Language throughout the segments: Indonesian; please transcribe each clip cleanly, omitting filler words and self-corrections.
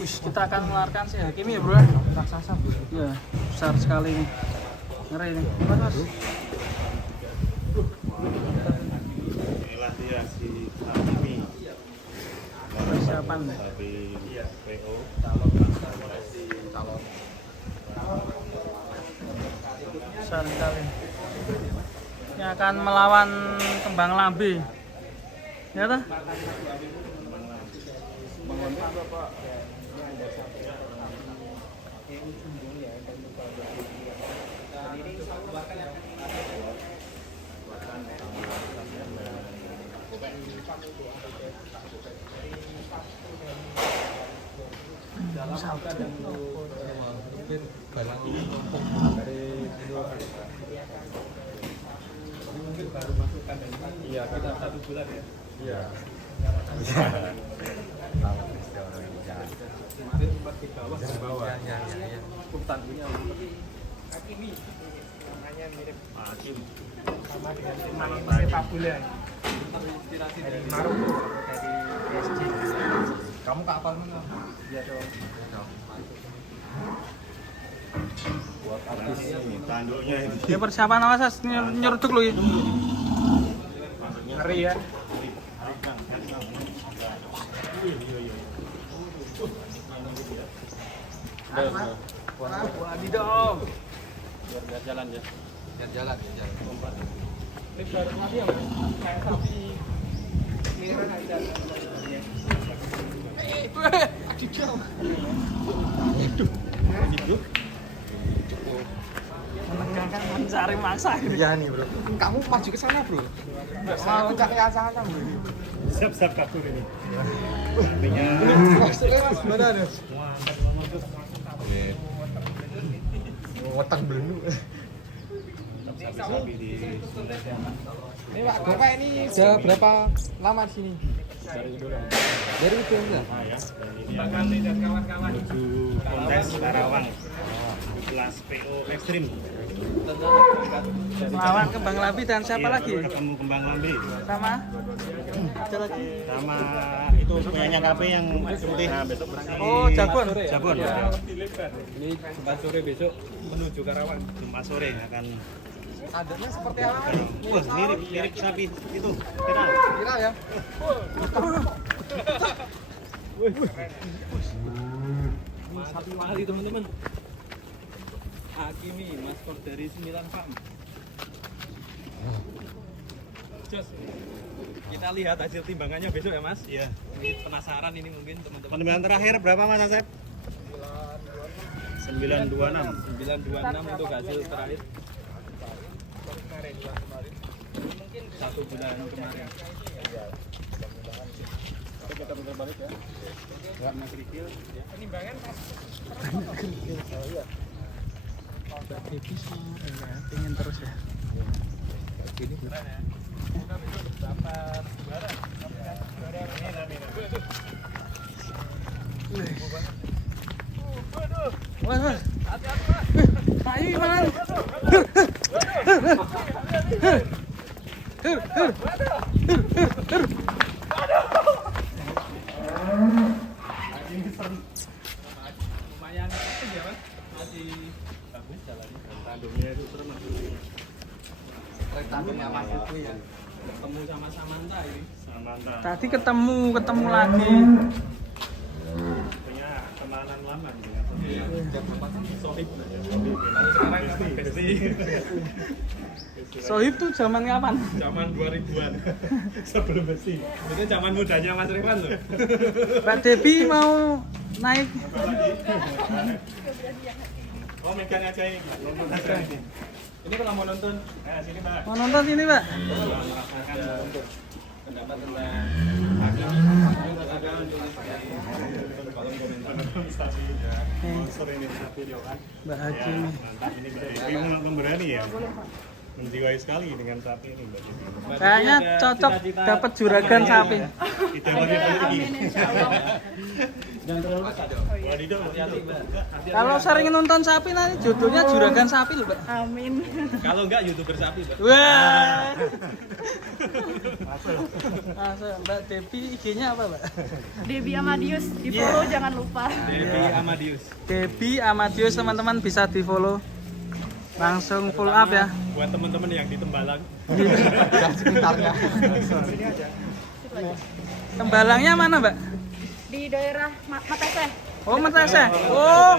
Wih, kita akan mengeluarkan si Hakimi ya bro. Raksasa bro. Iya, besar sekali nih. Ngeri nih. Mas. Inilah dia si Hakimi. Persiapan. Tapi PO Calon. Besar sekali. Ini akan melawan Kembang Lambe. Ya toh? Mungkin barang dari mungkin baru masukkan dari iya kita 1 bulan ya. Iya. Kemarin sempat di bawah. Ya. Tanggungnya Hakimi namanya mirip Hakim. sama dengan pemain sepak bola. Terinspirasi dari Maroko dari PSG. Kamu kapal mana? Iya dong. Buat artis Tanduknya ini. Ya persiapan awas As, nyeruduk lu ya. ngeri ya. Wadidaw. Biar jalan ya. Biar jalan. Ini baru lagi ya, kayak sapi. Menegangkan mencari maksa gitu. Iya nih bro. Kamu maju ke sana bro. Saya cari sana bro. Siap kabur ini. Artinya Gimana nih? Weteng belenu. sapi di Ini Pak Gopa ini sudah berapa lama di sini? dari dulu. Dari itu enggak? Ya. Dan ini dan kawan-kawan. menuju kontes Karawang. Kelas PO ekstrim. Melawan Kembang Lambe dan siapa Iya, lagi? Ketemu Kembang Lambe. Sama? Ada lagi? Sama itu punyanya KP yang putih. Nah, besok bersih. Oh, Jabon. Jabon. Ini Jumat sore besok menuju Karawang. Jumat sore akan. Adanya seperti apa? Wah, mirip sapi itu. Viral. Viral ya? Sapi wali teman-teman. Hakimi, maskot dari 9 Farm. Jos, kita lihat hasil timbangannya besok ya Mas. Iya. Penasaran ini mungkin teman-teman. Penimbangan terakhir berapa Mas Asep? 926. 926 untuk hasil terakhir. 1 bulan kemarin. Kita putar balik ya. Warna kerikil. Penimbangan Mas. Tipis pengen terus ya. Ini Dapat juara. Wah. Ayo gimana? Lumayan aktif ya Mas. Masih bagus jalannya. Tandungnya itu serem. tandungnya Mas itu ya. Ketemu sama Samantha ini. Samantha. Tadi ketemu lagi. Punya temanan lama gitu. Sohib. Kalau sekarang apa? Besti. Sohib tuh zaman kapan? Zaman 2000-an. Sebelum besi. Itu zaman mudanya Mas Rifan loh. Pak Debi mau naik. Oh, megang aja ini. Ini kalau mau nonton, Nah, sini Pak. Mau nonton sini Pak? merasakan untuk pendapat tentang Stasi sponsor ini sapi dia kan. Mbak Ya, Hakimi. mantap ini Mbak Devi memberani ya. Menjiwai sekali dengan sapi ini Mbak Devi. Kayaknya cocok dapat juragan sapi. Tidak pakai lagi. Jangan terlalu dekat. Wadidaw, Kalau sering nonton sapi nanti judulnya Juragan Sapi loh, Mbak. Amin. Kalau enggak YouTuber sapi, Mbak. Wah. Masuk. Mbak Devi IG-nya apa, Mbak? Debbie Amadius, di follow jangan lupa. Devi Amadius. Devi Amadius teman-teman bisa di-follow. Langsung full up ya. Buat teman-teman yang di Tembalang. sekitarnya. Tembalangnya mana, Mbak? Di daerah Matese. Oh, Matese. Oh,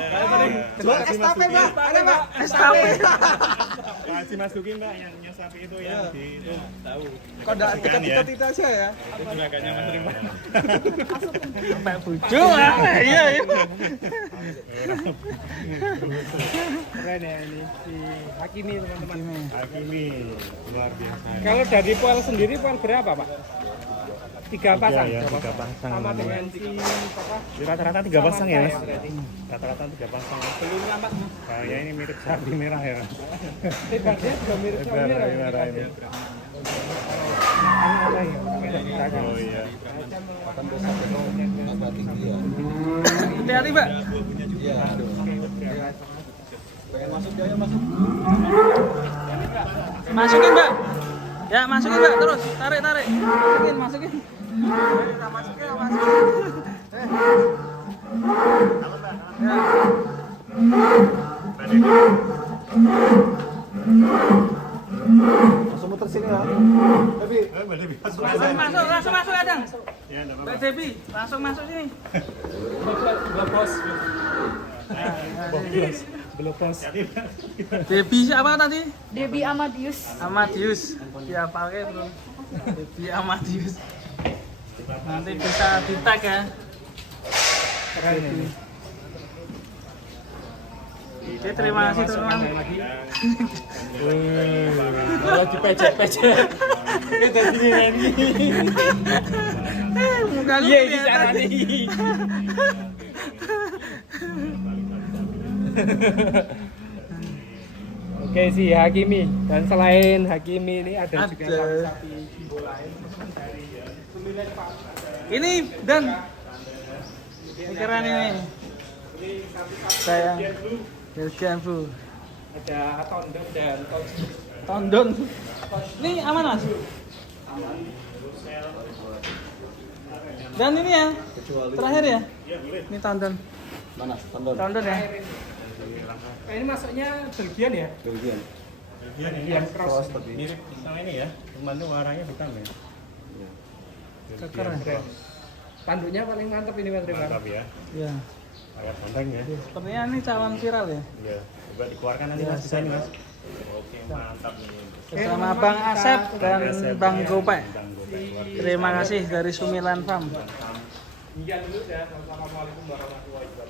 Estafet, Mbak. Ada, Mbak. estafet. Kasih masukin Mbak yang sapi itu yang di itu. Tahu. Kok enggak dekat-dekat itu aja ya? Itu juragannya Mas Rima. Mbak Bujo. Iya, iya. Keren ya ini si Hakimi teman-teman. Hakimi luar biasa. Kalau dari poel sendiri poel berapa, Pak? 3 pasang. Ya, 3 pasang. Sama dengan si apa? Rata-rata 3 pasang ya, Mas. berarti. Rata-rata 3 pasang. Sebelumnya Mas. Kayaknya ini mirip sapi merah ya. Lebarnya juga mirip sapi merah. Merah ini. Oh iya. Hati-hati, Mbak. Masukin, Mbak. Ya, masukin, Mbak. Terus tarik. Masukin. Ya. Langsung muter sini ya. Tapi Langsung masuk Adang. Ya, enggak Mbak apa-apa. Devi, langsung masuk sini. belum pos. Devi siapa tadi? Debbie Amadius. Amadius. Ya, pakai bro. Devi Amadius. Nanti bisa di tag ya. Keren ini. Oke, terima kasih teman-teman. Lagi pecet-pecet. Kita sini lagi. Muka lu Iya, ini kelihatan. caranya. Oke, si Hakimi. Dan selain Hakimi ini ada juga Ada. sapi Jumbo lain teman-teman dari pemilihan Pak. Ini dan keren ini. Saya Belgian Blue. Ada Tondon dan Tondon. Ini aman, Mas? Dan ini ya. Terakhir ya. Ini Tondon. Mana? Tondon. Tondon ya. ini masuknya Belgian ya? Belgian. Belgian ini Yang cross. mirip sama ini ya. Cuman tuh warnanya hitam ya. Keren. Keren. Tanduknya paling mantap ini Mas Rima. Mantap ya. Ya. Agak konteng ya. Sepertinya ini calon viral ya. Iya. Coba dikeluarkan nanti Mas bisa ini Mas. Oke, mantap nih. Bersama Bang Asep dan Bang Gopek. Bang Gopek, luar biasa. Terima kasih dari Sumilan Farm. Iya dulu ya. Assalamualaikum warahmatullahi wabarakatuh.